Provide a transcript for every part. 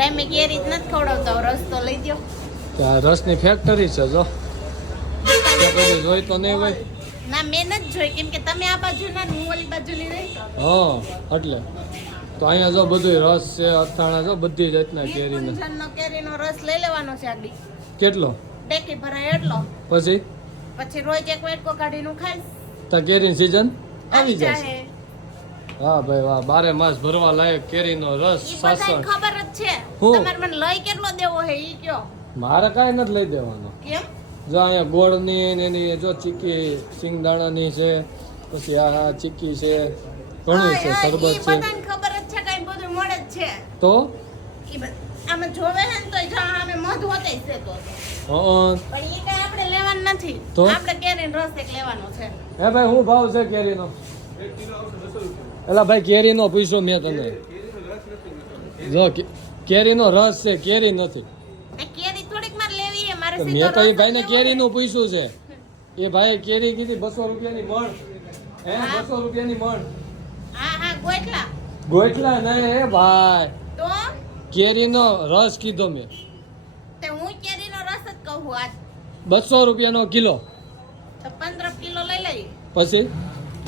ટાઈમે કેરી જ નથી ખવડાવતા રસ તો લઈ દો. ત્યાં રસની ફેક્ટરી છે જો પછી જોઈ તો નહીં હોય. ના મેં નથી જોઈ કેમ કે તમે આ બાજુ ના હું ઓલી બાજુ ની રહી. હા એટલે તો અહીંયા જો બધું રસ છે અથાણા જો બધી જાતના કેરીના. ગુંજનનો કેરીનો રસ લઈ લેવાનો છે આગળ. કેટલો? ડેકી ભરાય એટલો. પછી રોજ એક વેટકો કાઢીને ખાઈશ. તો કેરીની સીઝન આવી જશે. જાહે. વાહ ભાઈ વાહ, 12 માસ ભરવા લાયક કેરીનો રસ. ઈ બધાય ખબર જ છે. હું? તમારે મને લઈ કેટલો દેવો હે ઈ કયો. મારે કાંઈ નથી લઈ દેવાનો. કેમ? જો અહીંયા ગોળની ને એની જો ચીક્કી સિંગદાણાની છે, પછી આ ચીક્કી છે, ઘણું છે, શરબત ઈ છે. બધાને ખબર જ છે કાઈ બધું મળે જ છે. તો આમાં જોવે હે ને તો જા આમે મધ હોતે છે તો. હં પણ ઈ કાઈ આપણે લેવાનું નથી. તો? આપણે કેરીનો રસ એક લેવાનો છે. હે ભાઈ શું ભાવ છે કેરીનો? એલા ભાઈ કેરીનો પૂછ્યો મેં તને. જો કેરીનો રસ છે, કેરી નથી. એ કેરી થોડીક માર લેવી છે મારે તો સીધો મેં તો એ રસ ભાઈને જ લેવો કેરીનું પૂછ્યું છે. એ ભાઈ કેરી કીધી 200 રૂપિયાની મણ. હે હા. 200 રૂપિયાની મણ. હા હા ગોટલા. ગોટલા નહીં હે ભાઈ, તો કેરીનો રસ કીધો મેં. તે હું કેરીનો રસ જ કહું આજ. 200 રૂપિયાનો કિલો. તો 15 કિલો લઈ લઈ. પછી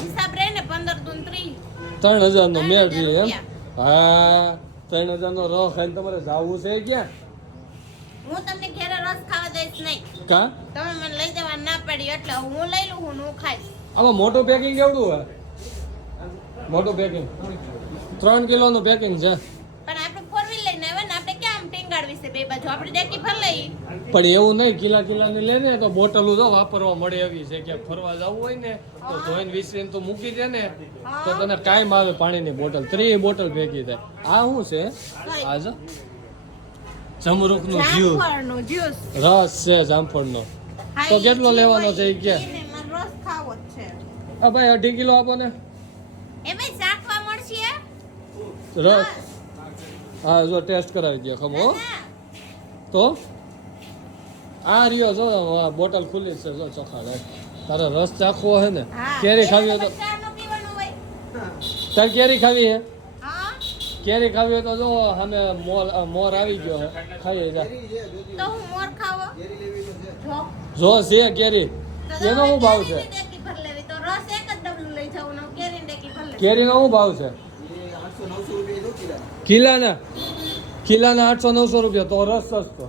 હિસાબ રહે ને 15 દૂન 30. 3000 નો 3000 મેળ છે એમ. રૂપિયા. હા 3000 નો રસ ખાઈને તમારે જાવું છે ક્યાં? હું તમને ઘરે રસ ખાવા દઈશ નહીં. કા તમે મને લઈ જવા ના પડી એટલે હું લઈ લઉં હું ખાઈશ. આમાં મોટું પેકિંગ કેવડું હે? મોટું પેકિંગ 3 કિલોનું પેકિંગ છે. પણ આપણે ફોર વ્હીલ લઈને આવે ને આપણે ક્યાં આમ ટીંગાડવી છે બે બાજુ આપણે ડેકી ભર લઈ. પણ એવું નહીં, કિલાની લે ને તો બોટલું જો વાપરવા મળે એવી છે કે ફરવા જવું હોય ને તો ધોઈને વિસરીને તો મૂકી દે ને તો તને કાયમ આવે પાણીની બોટલ. 3 બોટલ ભેગી થાય. આ શું છે? આ જો જમરૂખનું જ્યુસ, જામફળનું જ્યુસ. રસ છે જામફળનો. હા, તો ઈ કેટલો જી લેવાનો હોય, છે ઈ કે? ઈને મારે રસ ખાવો જ છે. આ ભાઈ 2.5 કિલો આપો ને એ ભાઈ ચાખવા મળશે રસ. હા જો ટેસ્ટ કરાવી દે ખમો. ના, તો આ રહ્યો જો આ બોટલ ખુલ્લી છે જો ચોખા. તારે રસ ચાખવો હે ને? હા, કેરી ખાવી હોય એને તો ચા ન પીવાનું હોય. તારે કેરી ખાવી હે? હા કેરી ખાવી હોય તો જો સામે મોર આવી ગયો હે, ખાઈએ જા. તો હું મોર ખાવો જો છે કેરી, તો એનો શું ભાવ છે? કેરીની ડેકી ભર લેવી તો રસ એક જ ડબલું લઈ જાઉં ને કેરીની ડેકી ભર લેવી. કેરીનો શું ભાવ છે? કિલાના 800-900 રૂપિયા. તો રસ સસ્તો.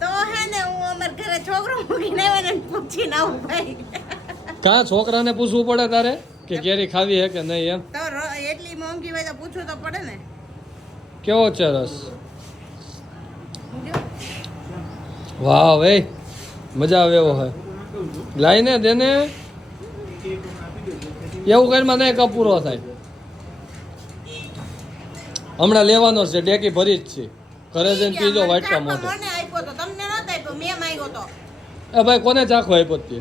તો હે ને હું અમાર ઘરે છોકરો મૂકીને આવે ને પૂછીને આવું ભાઈ. કાં છોકરાને પૂછવું પડે તારે કે કેરી ખાવી હે કે નહીં એમ? તો એટલી મોંઘી હોય તો પૂછવું તો પડે ને. કેવો છે રસ? વાહ ભાઈ મજા આવે એવો હે. લાઈને દેને એવું કરીમાં નહીં કપૂરો થાય. હમણાં લેવાનો છે, ડેકી ભરી જ છે. ઘરે જઈને પીજો વાટકા મોઢે. મને આપ્યો તો તમને નતો આપ્યો મેં માંગ્યો તો એ ભાઈ કોને ચાખવા આપ્યો તે?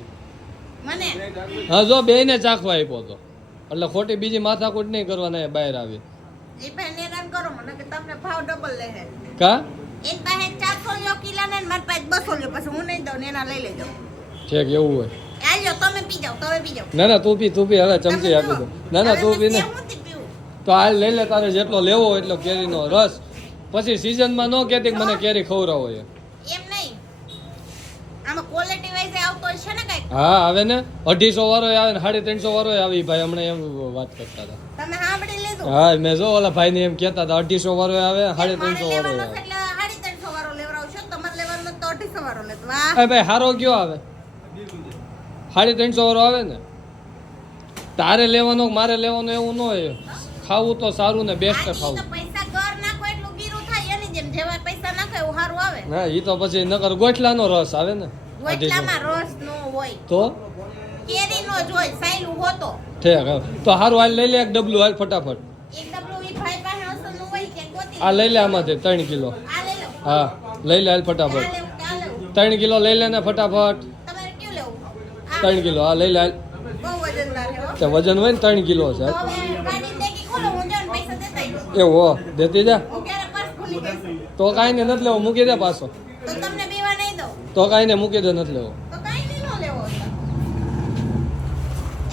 મને. હા જો બેયને ચાખવા આપ્યો તો એટલે ખોટી બીજી માથાકૂટ નહીં કરવાના બહાર આવી. એ ભાઈ નેરાન કરો મને કે તમને ભાવ ડબલ લે હે. કા એક પાસે 400 લ્યો કિલા ને મારી પાસે 200 લ્યો પછી હું નહીં દઉં ને એના લઈ લેજો. ઠીક એવું હોય. આલ્યો તમે પી જાઓ તમે પી જાઓ. ના તું પી હવે ચમચી આપી દો. ના તું પી ને તો હાલ લઈ લે, તારે જેટલો લેવો હોય એટલો કેરીનો રસ. પછી સીઝનમાં ન કહેતી કે મને કેરી ખવડાવો એમ. એમ નહીં આમાં ક્વોલિટી વાઇઝ આવતો હશે ને કઈક. હા આવે ને 250 વાળો આવે ને 350 વાળો આવી. ભાઈ હમણાં એમ વાત કરતા હતા. તમે સાંભળી લીધું. હા મેં જો ઓલા ભાઈને એમ કહેતા હતા 250 વાળો આવે 350 વાળો લેવાનો આવે. છે એટલે 350 વાળો લેવડાવશો તમારે લેવાનો તો 250 વાળો લેતો. વાહ એ ભાઈ હારો કયો આવે? 350 વાળો આવે ને. તારે લેવાનો મારે લેવાનો એવું ન હોય. ખાવું તો સારું ને બેસ્ટ આજી ખાવું. તો પૈસા ઘર નાખો એટલું ગીરું થાય એની જેમ જેવા પૈસા નાખો એવું સારું આવે. હા ઈ તો પછી નકર ગોઠલાનો રસ આવે ને. ગોટલામાં રસ નો હોય તો કેરીનો જ હોય સાયલું હોતો. ઠીક તો હારું હાલ લઈ લે એક ડબલું હાલ ફટાફટ. એક ડબલું ઈ ભાઈ પાસે અસલનું હોય કે ગોતી આ લઈ લે આમાંથી 3 કિલો. આ લઈ લો. હા લઈ લે હાલ આ ફટાફટ. લેવું કે આ લેવું 3 કિલો લઈ લે ને ફટાફટ. તમારે કયું લેવું? આ 3 કિલો હા લઈ લે હાલ. બહુ વજનદાર છે હો. તે વજન હોય ને 3 કિલો છે. તો હવે ગાડી દેખી ખોલો હું જાઉં ને પૈસા દેતા આવીશ. એવું હો દેતી જા. હું ક્યારે પર્સ ભૂલી ગઈશ તો કાંઈ ને નથી લેવો, મૂકી દે પાછો. તો તમને બીવા નહીં દઉં. તો કાંઈ ને મૂકી દે, નથી લેવો.